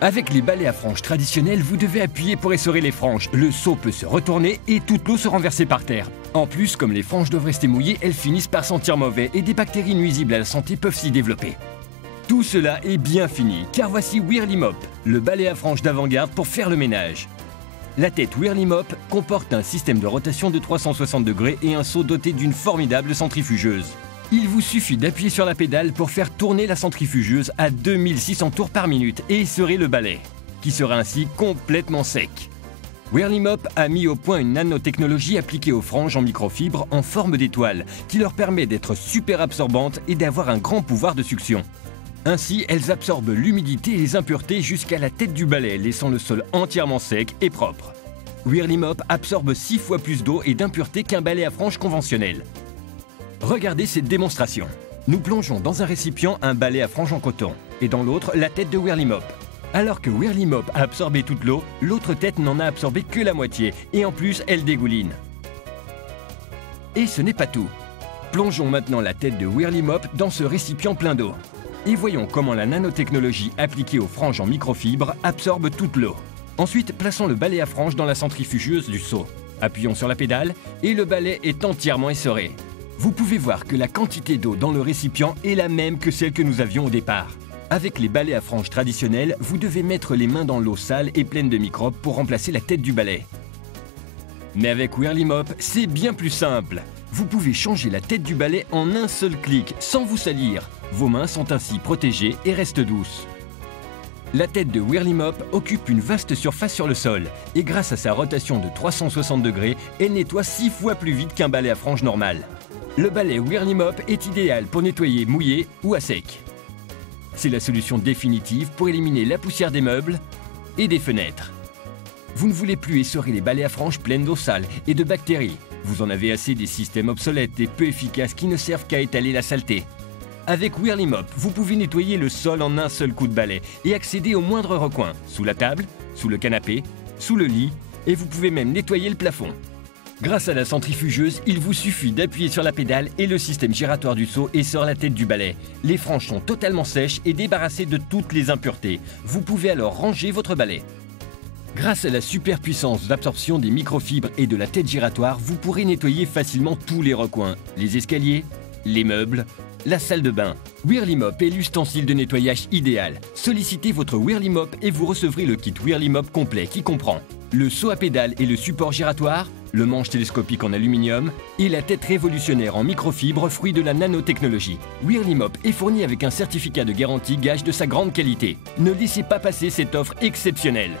Avec les balais à franges traditionnels, vous devez appuyer pour essorer les franges. Le seau peut se retourner et toute l'eau se renverser par terre. En plus, comme les franges doivent rester mouillées, elles finissent par sentir mauvais et des bactéries nuisibles à la santé peuvent s'y développer. Tout cela est bien fini, car voici Whirly Mop, le balai à franges d'avant-garde pour faire le ménage. La tête Whirly Mop comporte un système de rotation de 360 degrés et un seau doté d'une formidable centrifugeuse. Il vous suffit d'appuyer sur la pédale pour faire tourner la centrifugeuse à 2600 tours par minute et essorer le balai, qui sera ainsi complètement sec. Whirly Mop a mis au point une nanotechnologie appliquée aux franges en microfibre en forme d'étoile, qui leur permet d'être super absorbantes et d'avoir un grand pouvoir de succion. Ainsi, elles absorbent l'humidité et les impuretés jusqu'à la tête du balai, laissant le sol entièrement sec et propre. Whirly Mop absorbe 6 fois plus d'eau et d'impuretés qu'un balai à franges conventionnel. Regardez cette démonstration. Nous plongeons dans un récipient un balai à franges en coton et dans l'autre la tête de Whirly Mop. Alors que Whirly Mop a absorbé toute l'eau, l'autre tête n'en a absorbé que la moitié et en plus elle dégouline. Et ce n'est pas tout. Plongeons maintenant la tête de Whirly Mop dans ce récipient plein d'eau. Et voyons comment la nanotechnologie appliquée aux franges en microfibre absorbe toute l'eau. Ensuite, plaçons le balai à franges dans la centrifugeuse du seau. Appuyons sur la pédale et le balai est entièrement essoré. Vous pouvez voir que la quantité d'eau dans le récipient est la même que celle que nous avions au départ. Avec les balais à franges traditionnels, vous devez mettre les mains dans l'eau sale et pleine de microbes pour remplacer la tête du balai. Mais avec Whirly Mop, c'est bien plus simple. Vous pouvez changer la tête du balai en un seul clic, sans vous salir. Vos mains sont ainsi protégées et restent douces. La tête de Whirly Mop occupe une vaste surface sur le sol et grâce à sa rotation de 360 degrés, elle nettoie 6 fois plus vite qu'un balai à franges normal. Le balai Whirly Mop est idéal pour nettoyer mouillé ou à sec. C'est la solution définitive pour éliminer la poussière des meubles et des fenêtres. Vous ne voulez plus essorer les balais à franges pleines d'eau sale et de bactéries. Vous en avez assez des systèmes obsolètes et peu efficaces qui ne servent qu'à étaler la saleté. Avec Whirly Mop, vous pouvez nettoyer le sol en un seul coup de balai et accéder au moindre recoin, sous la table, sous le canapé, sous le lit et vous pouvez même nettoyer le plafond. Grâce à la centrifugeuse, il vous suffit d'appuyer sur la pédale et le système giratoire du seau essore la tête du balai. Les franges sont totalement sèches et débarrassées de toutes les impuretés. Vous pouvez alors ranger votre balai. Grâce à la super puissance d'absorption des microfibres et de la tête giratoire, vous pourrez nettoyer facilement tous les recoins, les escaliers, les meubles, la salle de bain. Whirly Mop est l'ustensile de nettoyage idéal. Sollicitez votre Whirly Mop et vous recevrez le kit Whirly Mop complet qui comprend le seau à pédale et le support giratoire, le manche télescopique en aluminium et la tête révolutionnaire en microfibre fruit de la nanotechnologie. Whirly Mop est fourni avec un certificat de garantie gage de sa grande qualité. Ne laissez pas passer cette offre exceptionnelle.